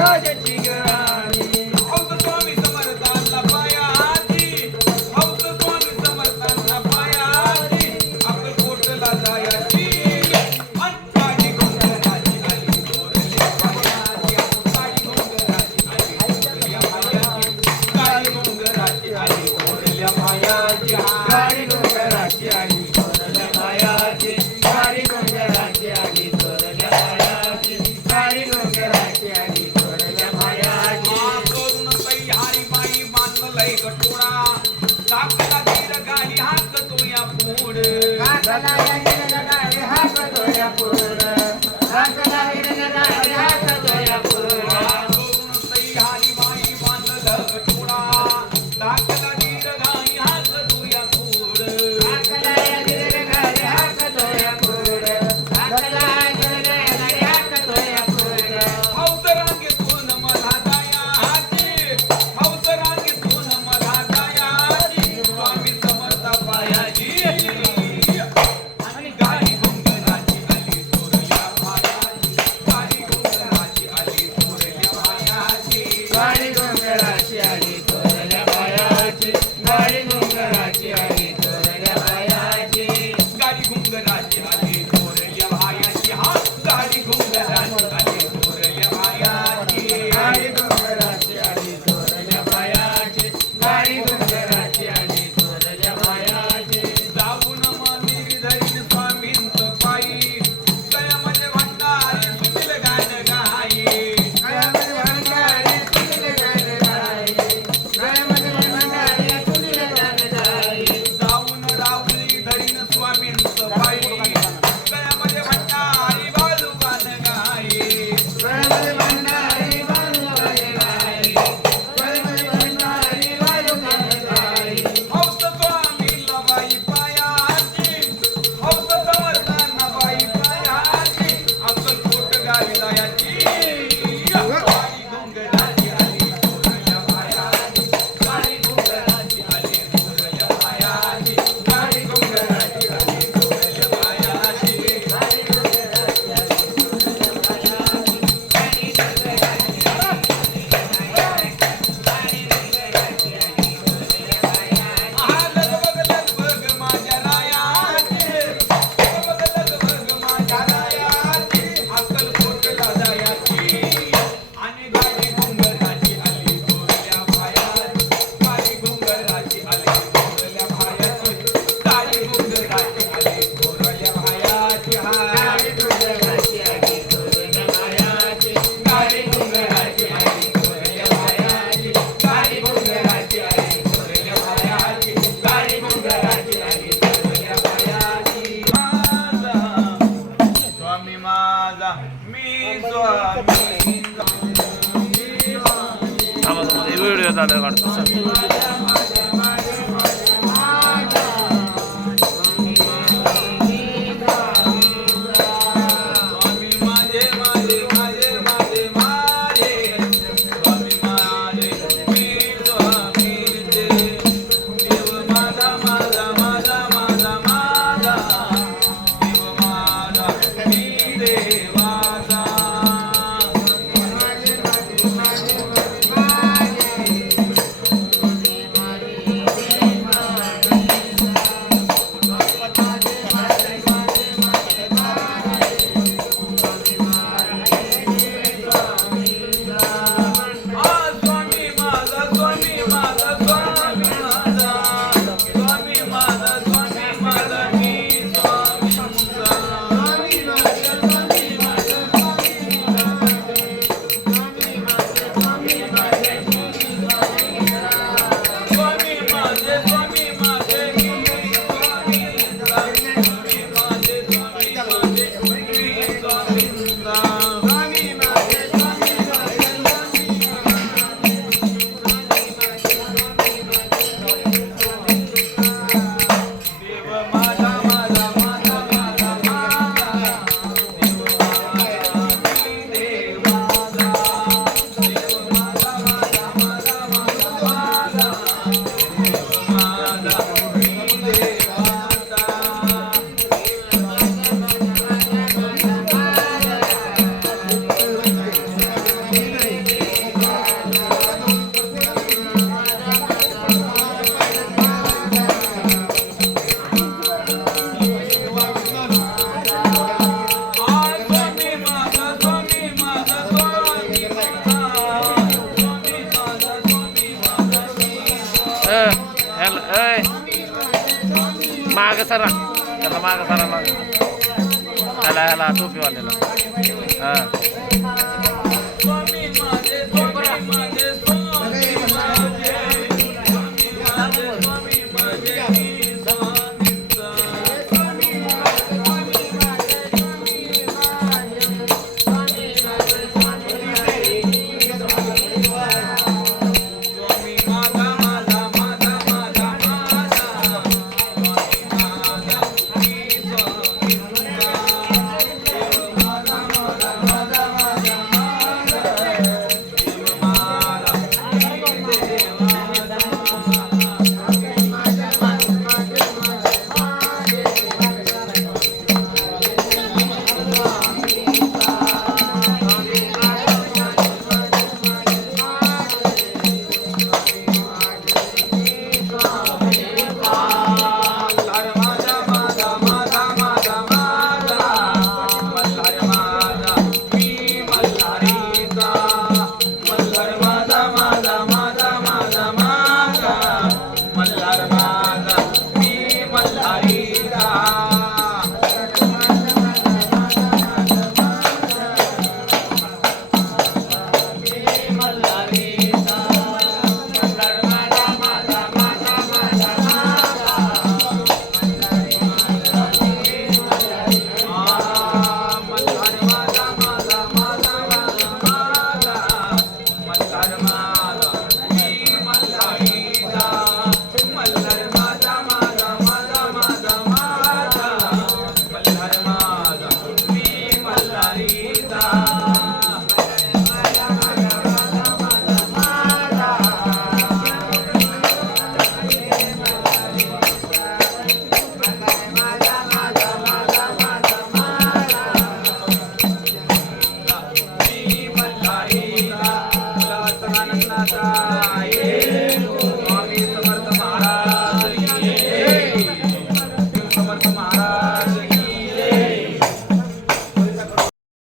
राजाची राणी हौस स्वामी समर्थांना पायाची हौस स्वामी समर्थांना पायाची अक्कलकोटला जायाची अंताजी गोंधळाची आली थोरल्या पायाची अंताजी गोंधळाची आली थोरल्या पायाची गाडी गोंधळाची आली थोरल्या पायाची गाडी डोंगराची आली थोरल्या पायाची गाडी डोंगराची आली थोरल्या पायाची गाडी डोंगराची आली थोरल्या पायाची करून तयारी बाई बांधलंय गटोळा टाकला तीर गाली हात तो या पुढ काकला यांनी गाडी हात तोया पूर्ण काकला यांनी गाडी हात तोया पूर्ण करून तयारी बाई बांधलं गटोळा टाकला तीर गाली हात तो या पुढ काकला यांनी गाडी हात तोया पूर्ण काकला यांनी गाडी हात तोया पूर्ण हौस रांगेतून मला जायाची हौस रांगेतून मला जायाची स्वामी समर्थ पायाची आणि गाडी गोंधळाची आली थोरल्या पायाची गाडी गोंधळाची आली थोरल्या पायाची गाडी डोंगराची आली थोरल्या पायाची गाडी डोंगराची आली थोरल्या पायाची गाडी घुंगराची आली थोरल्या पायाची हा गाडी घुंगराची आली थोरल्या पायाची गाडी डोंगराची आली थोरल्या पायाची गाडी डोंगराची आली थोरल्या पायाची जाऊन मंदिर धरीन स्वामींचं पायी गळ्यामध्ये भंडारी सुटील गाणं गाई गळ्यामध्ये भंडारी तुझे गाणं गाई गळ्यामध्ये भंडारी तुझे गाणं गाई जाऊन राहुली धरीन स्वामींचं पायी गळ्यामध्ये भंडारी बालू गाणं गाई गळ्यामध्ये भंडारी बाळू गाणं गाई गळ्यामध्ये भंडारी बाळू गाणं गाई हौस स्वामीला बाई पायाची हौस समर्थांना बाई पायाची अक्कलकोट गावी जायाची गाडी घुंगराची आली थोरल्या पायाची गाडी घुंगराची आली थोरल्या पायाची गाडी घुंगराची आली थोरल्या पायाची लगबग लगबग माझ्या रायाची लगबग लगबग माझ्या रायाची अक्कलकोटला जायाची आणि गाडी घुंगराची आली थोरल्या पायाची गाडी घुंगराची आली थोरल्या पायाची गाडी घुंगराची आली थोरल्या पायाची गाडी डोंगराची आली थोरल्या पायाची गाडी घुंगराची आली थोरल्या पायाची गाडी घुंगराची आली थोरल्या पायाची गाडी घुंगराची आली थोरल्या पायाची स्वामी माझा मी स्वामी व्हिडिओ चालू काढतो सर स्वामी माझे माझे माझे माझे माझे स्वामी माझे मी स्वामीचे देव माझा माझा माझा माझा माझा देव माझा मी देवाचा माग सरा त्याला माग सरा माग ह्याला ह्याला टोपीवाल्याला हा स्वामी माझे स्वामी माझे स्वामी माझे स्वामी माझे आनंदाचा